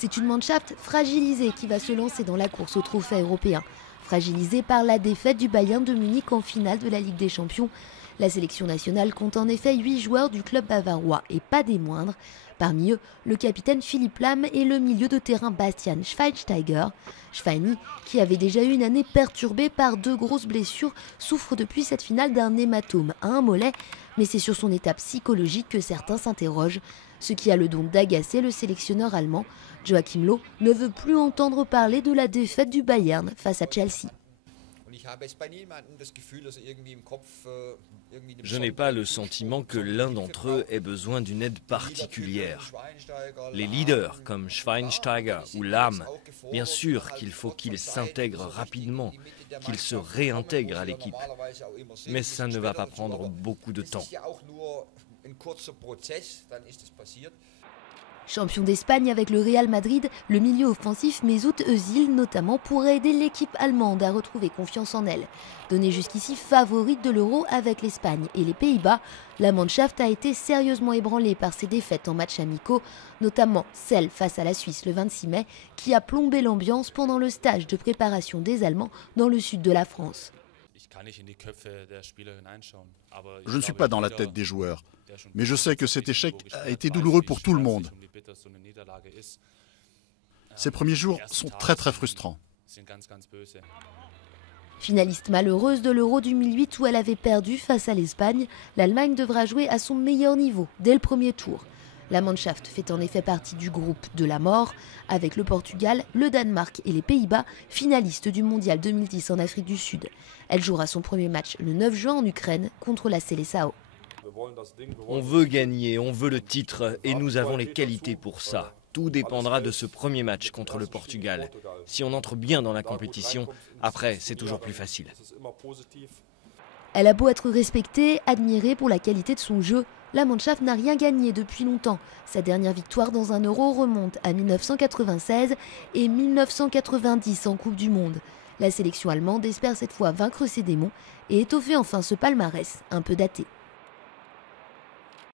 C'est une Mannschaft fragilisée qui va se lancer dans la course au trophée européen. Fragilisée par la défaite du Bayern de Munich en finale de la Ligue des Champions. La sélection nationale compte en effet 8 joueurs du club bavarois et pas des moindres. Parmi eux, le capitaine Philipp Lahm et le milieu de terrain Bastian Schweinsteiger. Schweini, qui avait déjà eu une année perturbée par 2 grosses blessures, souffre depuis cette finale d'un hématome à un mollet. Mais c'est sur son état psychologique que certains s'interrogent. Ce qui a le don d'agacer le sélectionneur allemand. Joachim Löw ne veut plus entendre parler de la défaite du Bayern face à Chelsea. Je n'ai pas le sentiment que l'un d'entre eux ait besoin d'une aide particulière. Les leaders comme Schweinsteiger ou Lahm, bien sûr qu'il faut qu'ils s'intègrent rapidement, qu'ils se réintègrent à l'équipe. Mais ça ne va pas prendre beaucoup de temps. Champion d'Espagne avec le Real Madrid, le milieu offensif Mesut Özil notamment pourrait aider l'équipe allemande à retrouver confiance en elle. Donnée jusqu'ici favorite de l'Euro avec l'Espagne et les Pays-Bas, la Mannschaft a été sérieusement ébranlée par ses défaites en matchs amicaux, notamment celle face à la Suisse le 26 mai, qui a plombé l'ambiance pendant le stage de préparation des Allemands dans le sud de la France. Je ne suis pas dans la tête des joueurs, mais je sais que cet échec a été douloureux pour tout le monde. Ces premiers jours sont très frustrants. Finaliste malheureuse de l'Euro 2008 où elle avait perdu face à l'Espagne, l'Allemagne devra jouer à son meilleur niveau dès le premier tour. La Mannschaft fait en effet partie du groupe de la mort, avec le Portugal, le Danemark et les Pays-Bas, finalistes du Mondial 2010 en Afrique du Sud. Elle jouera son premier match le 9 juin en Ukraine contre la Seleção. On veut gagner, on veut le titre et nous avons les qualités pour ça. Tout dépendra de ce premier match contre le Portugal. Si on entre bien dans la compétition, après c'est toujours plus facile. Elle a beau être respectée, admirée pour la qualité de son jeu, la Mannschaft n'a rien gagné depuis longtemps. Sa dernière victoire dans un Euro remonte à 1996 et 1990 en Coupe du Monde. La sélection allemande espère cette fois vaincre ses démons et étoffer enfin ce palmarès un peu daté.